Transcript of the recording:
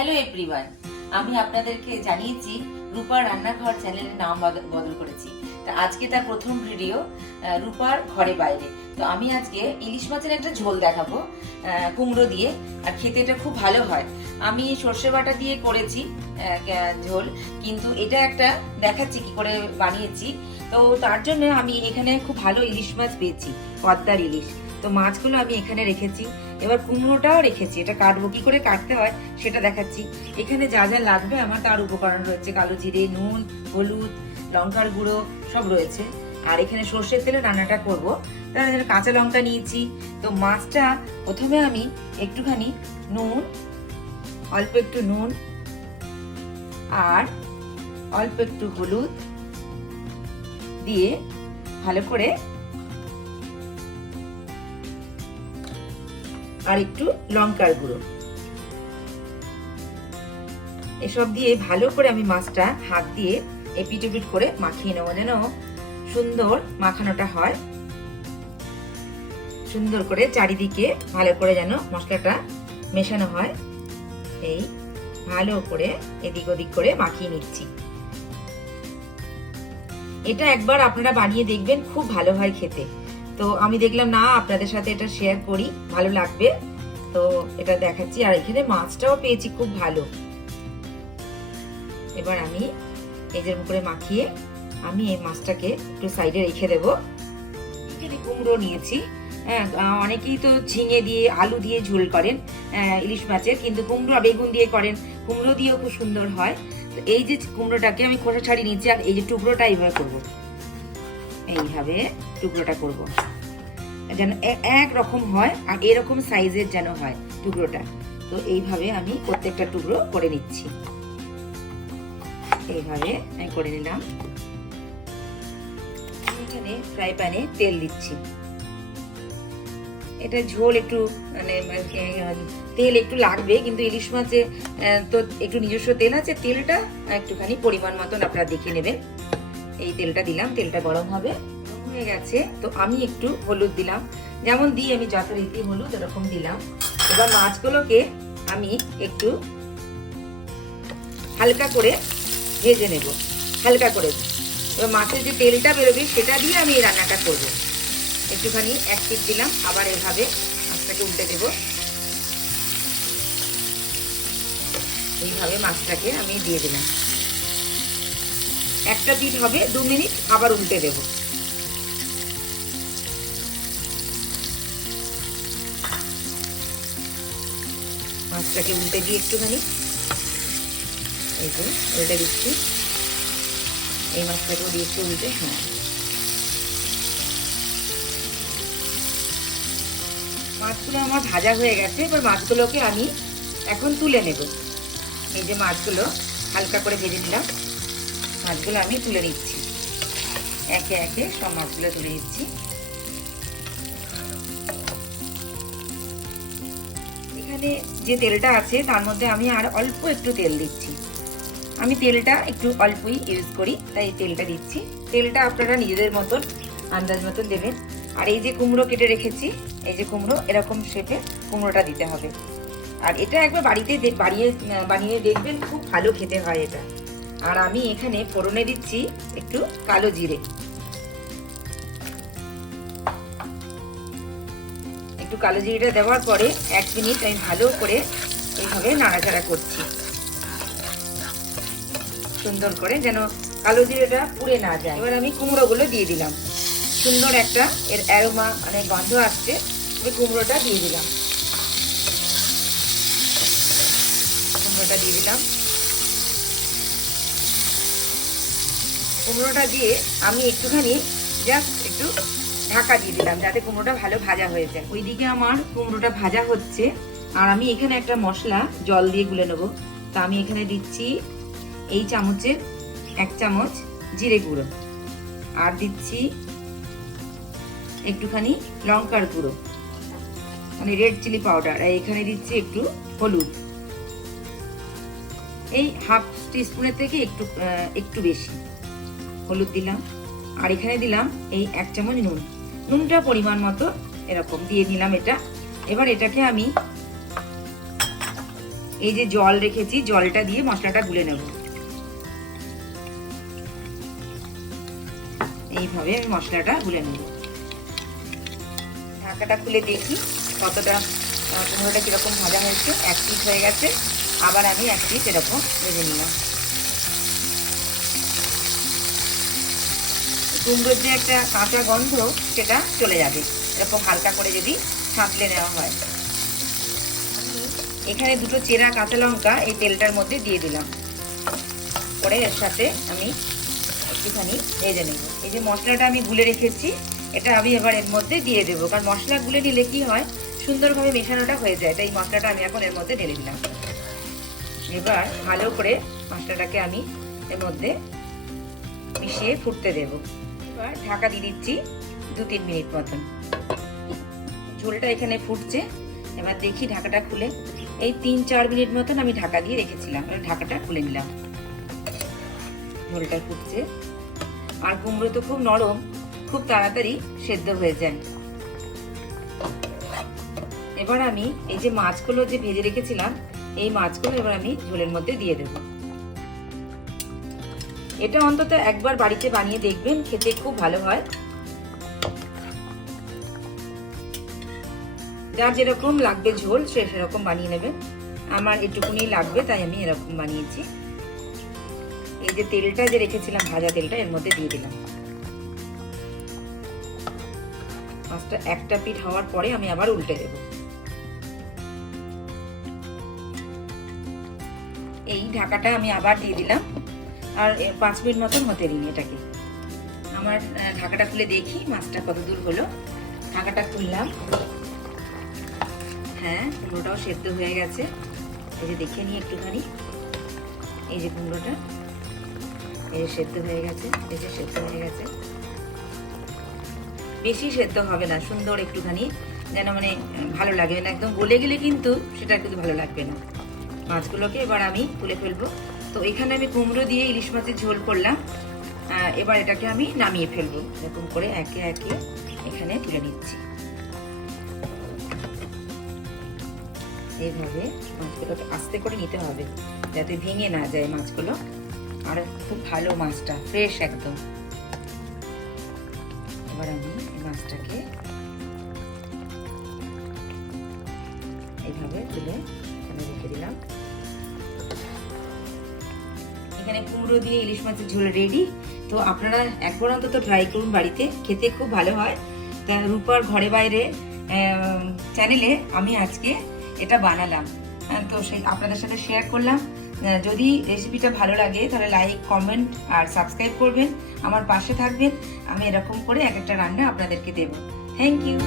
Hello everyone, আমি আপনাদেরকে জানিয়েছি রূপার রান্নাঘর চ্যানেলের নাম বদল করেছি। তা আজকে তার প্রথম ভিডিও রূপার ঘরে বাইরে। তো আমি আজকে ইলিশ মাছের একটা ঝোল দেখাবো কুমড়ো দিয়ে, আর খেতে এটা খুব ভালো হয়। আমি সর্ষে বাটা দিয়ে করেছি ঝোল, কিন্তু এটা একটা দেখাচ্ছি কি করে বানিয়েছি। তো তার জন্য আমি এখানে খুব ভালো ইলিশ মাছ পেয়েছি, পদ্মার ইলিশ। তো মাছগুলো আমি এখানে রেখেছি, এবার কুমড়োটাও রেখেছি। এটা কাটবো, কি করে কাটতে হয় সেটা দেখাচ্ছি। এখানে যা যা লাগবে আমার তার উপকরণ রয়েছে: কালো জিরে, নুন, হলুদ, লঙ্কার গুঁড়ো সব রয়েছে। আর এখানে সর্ষের তেলে রান্নাটা করব, তার জন্য কাঁচা লঙ্কা নিয়েছি। তো মাছটা প্রথমে আমি একটুখানি নুন, অল্প একটু নুন আর অল্প একটু হলুদ দিয়ে ভালো করে, আর একটু লঙ্কার গুঁড়ো, এসব দিয়ে ভালো করে আমি মাছটা হাত দিয়ে এপিট ওপিট করে মাখিয়ে নেবো, যেন সুন্দর মাখানোটা হয়। সুন্দর করে চারিদিকে ভালো করে যেন মশলাটা মেশানো হয়, এই ভালো করে এদিক ওদিক করে মাখিয়ে নিচ্ছি। এটা একবার আপনারা বানিয়ে দেখবেন, খুব ভালো হয় খেতে। তো আমি দেখলাম না, আপনাদের সাথে এটা শেয়ার করি, ভালো লাগবে, তো এটা দেখাচ্ছি। আর এখানে মাছটাও পেয়েছি খুব ভালো। এবার আমি এই যেরকম করে মাখিয়ে আমি এই মাছটাকে একটু সাইডে রেখে দেবো। এখানে কুমড়ো নিয়েছি। অনেকেই তো ঝিঙে দিয়ে আলু দিয়ে ঝোল করেন ইলিশ মাছের, কিন্তু কুমড়ো বেগুন দিয়ে করেন, কুমড়ো দিয়েও খুব সুন্দর হয়। তো এই যে কুমড়োটাকে আমি খোসা ছাড়িয়ে নিয়েছি, আর এই যে টুকরোটা এইভাবে করবো, এইভাবে টুকরোটা করব যেন এক রকম হয়, আর এরকম সাইজের যেন হয় টুকরোটা। তো এইভাবে আমি প্রত্যেকটা টুকরো করে নিচ্ছি। এইভাবে আমি করে নিলাম। এখানে ফ্রাই প্যানে তেল দিচ্ছি। এটা ঝোল একটু মানে তেল একটু লাগবে, কিন্তু ইলিশ মাছে তো একটু নিজস্ব তেল আছে। তেলটা একটুখানি পরিমাণ মতন আপনারা দেখে নেবেন। এই তেলটা দিলাম, তেলটা গরম হবে, হয়ে গেছে। তো আমি একটু হলুদ দিলাম, যেমন দিই আমি যথারীতি হলুদ এরকম দিলাম। এবার মাছগুলোকে আমি একটু হালকা করে ভেজে নেব, হালকা করে। এবার মাছের যে তেলটা বেরোবে সেটা দিয়ে আমি এই রান্নাটা করব। একটুখানি এক পিঠ দিলাম, আবার এভাবে মাছটাকে উল্টে দেব। এইভাবে মাছটাকে আমি দিয়ে দিলাম। একটা পিঠ হবে 2 মিনিট, আবার উল্টে দেব। মাছটাকে উল্টে দিয়ে একটুখানি এই যে উল্টে দিচ্ছি। এই মাছটাকেও দিয়ে একটু উল্টে, হ্যাঁ, মাছগুলো আমার ভাজা হয়ে গেছে। এবার মাছগুলোকে আমি এখন তুলে নেব। এই যে মাছগুলো হালকা করে ভেজে নিলাম, মাছগুলো আমি তুলে নিচ্ছি। একে একে সব মাছগুলো তুলে নিচ্ছি। এখানে যে তেলটা আছে তার মধ্যে আমি আর অল্প একটু তেল দিচ্ছি। আমি তেলটা একটু অল্পই ইউজ করি, তাই তেলটা দিচ্ছি। তেলটা আপনারা নিজেদের মতন আন্দাজ মতন দেবেন। আর এই যে কুমড়ো কেটে রেখেছি, এই যে কুমড়ো এরকম শেপে কুমড়োটা দিতে হবে। আর এটা একবার বাড়িতে বানিয়ে দেখবেন, খুব ভালো খেতে হয় এটা। আর আমি এখানে ফোড়নে দিচ্ছি একটু কালো জিরে। একটু কালো জিরেটা দেওয়ার পরে 1 মিনিট আমি ভালো করে এইভাবে নাড়াচাড়া করছি, সুন্দর করে, যেন কালো জিরেটা পুড়ে না যায়। এবার আমি কুমড়োগুলো দিয়ে দিলাম। সুন্দর একটা এর অ্যারোমা মানে গন্ধ আসছে। আমি কুমড়োটা দিয়ে দিলাম, কুমড়োটা দিয়ে দিলাম। কুমড়োটা দিয়ে আমি একটুখানি জাস্ট একটু ঢাকা দিয়ে দিলাম, যাতে কুমড়োটা ভালো ভাজা হয়ে যায়। ওইদিকে আমার কুমড়োটা ভাজা হচ্ছে, আর আমি এখানে একটা মশলা জল দিয়ে গুলে নেবো। তা আমি এখানে দিচ্ছি এই চামচের 1 চামচ জিরে গুঁড়ো, আর দিচ্ছি একটুখানি লঙ্কার গুঁড়ো মানে রেড চিলি পাউডার, আর এখানে দিচ্ছি একটু হলুদ, এই হাফ টিস্পুনের থেকে একটু বেশি হলুদ দিলাম। আর এখানে দিলাম এই 1 চামচ নুন। নুনটা পরিমাণ মতো এরকম দিয়ে নিলাম এটা। এবার এটাকে আমি এই যে জল রেখেছি, জলটা দিয়ে মশলাটা গুলে নেব। এইভাবে আমি মশলাটা গুলে নেব। ঢাকাটা খুলে দেখি কতটা কুমড়োটা কিরকম ভাজা হয়েছে। 1 পিস হয়ে গেছে, আবার আমি 1 পিস এরকম ভেজে নিলাম। কুমড়োর যে একটা কাঁচা গন্ধ সেটা চলে যাবে এরকম হালকা করে যদি সাঁতলে নেওয়া হয়। এখানে 2টো চেরা কাঁচা লঙ্কা এই তেলটার মধ্যে দিয়ে দিলাম, পরে এর সাথে আমি একটুখানি ভেজে নেব। এই যে মশলাটা আমি গুলে রেখেছি এটা আমি এবার এর মধ্যে দিয়ে দেবো, কারণ মশলা গুলে নিলে কি হয় সুন্দরভাবে মেশানোটা হয়ে যায়। তাই মশলাটা আমি এখন এর মধ্যে ঢেলে দিলাম। এবার ভালো করে মশলাটাকে আমি এর মধ্যে মিশিয়ে ফুটতে দেব। এবার ঢাকা দিয়ে দিচ্ছি 2-3 মিনিট মতন। ঝোলটা এখানে ফুটছে, এবার দেখি ঢাকাটা খুলে। এই 3-4 মিনিট মতন আমি ঢাকা দিয়ে রেখেছিলাম, ঢাকাটা খুলে নিলাম। ঝোলটা ফুটছে, আর কুমড়ো তো খুব নরম, খুব তাড়াতাড়ি সেদ্ধ হয়ে যায়। এবার আমি এই যে মাছগুলো যে ভেজে রেখেছিলাম এই মাছগুলো এবার আমি ঝোলের মধ্যে দিয়ে দেব। এটা অন্তত একবার বাড়িতে বানিয়ে দেখবেন, খেতে খুব ভালো হয়। যার যেরকম লাগবে ঝোল সে সেরকম বানিয়ে নেবেন। আমার এটুকুনি লাগবে তাই আমি এরকম বানিয়েছি। এই যে তেলটা যে রেখেছিলাম ভাজা তেলটা এর মধ্যে দিয়ে দিলাম। মাছটা একটা পিঠ হওয়ার পরে আমি আবার উল্টে দেব। এই ঢাকাটা আমি আবার দিয়ে দিলাম, আর 5 মিনিট মতন হতে দিন এটাকে। আমার ঢাকাটা খুলে দেখি মাছটা কত দূর হলো। ঢাকাটা খুললাম, হ্যাঁ কুমড়োটাও সেদ্ধ হয়ে গেছে। এই যে দেখে নিই একটুখানি, এই যে কুমড়োটা এই যে সেদ্ধ হয়ে গেছে, এই যে সেদ্ধ হয়ে গেছে। বেশি সেদ্ধ হবে না, সুন্দর একটুখানি যেন মানে ভালো লাগবে না, একদম গলে গেলে কিন্তু সেটা কিন্তু ভালো লাগবে না। মাছগুলোকে এবার আমি তুলে ফেলবো। তো এখানে আমি কুমড়ো দিয়ে ইলিশ মাছের ঝোল করলাম। এবার এটাকে আমি নামিয়ে ফেলবো। এরকম করে একে একে এখানে তুলে নিচ্ছি। এইভাবে মাছগুলোকে আস্তে করে নিতে হবে যাতে ভেঙে না যায় মাছগুলো। আর খুব ভালো মাছটা, ফ্রেশ একদম। এবার আমি এই মাছটাকে এইভাবে তুলে এখানে রেখে দিলাম। এখানে কুমড়ো দিয়ে ইলিশ মাছের ঝোল রেডি। তো আপনারা একবার অন্তত ট্রাই করুন বাড়িতে, খেতে খুব ভালো হয়। তা রূপার ঘরে বাইরে চ্যানেলে আমি আজকে এটা বানালাম, তো সেই আপনাদের সাথে শেয়ার করলাম। যদি রেসিপিটা ভালো লাগে তাহলে লাইক, কমেন্ট আর সাবস্ক্রাইব করবেন, আমার পাশে থাকবেন। আমি এরকম করে এক একটা রান্না আপনাদেরকে দেব। Thank you.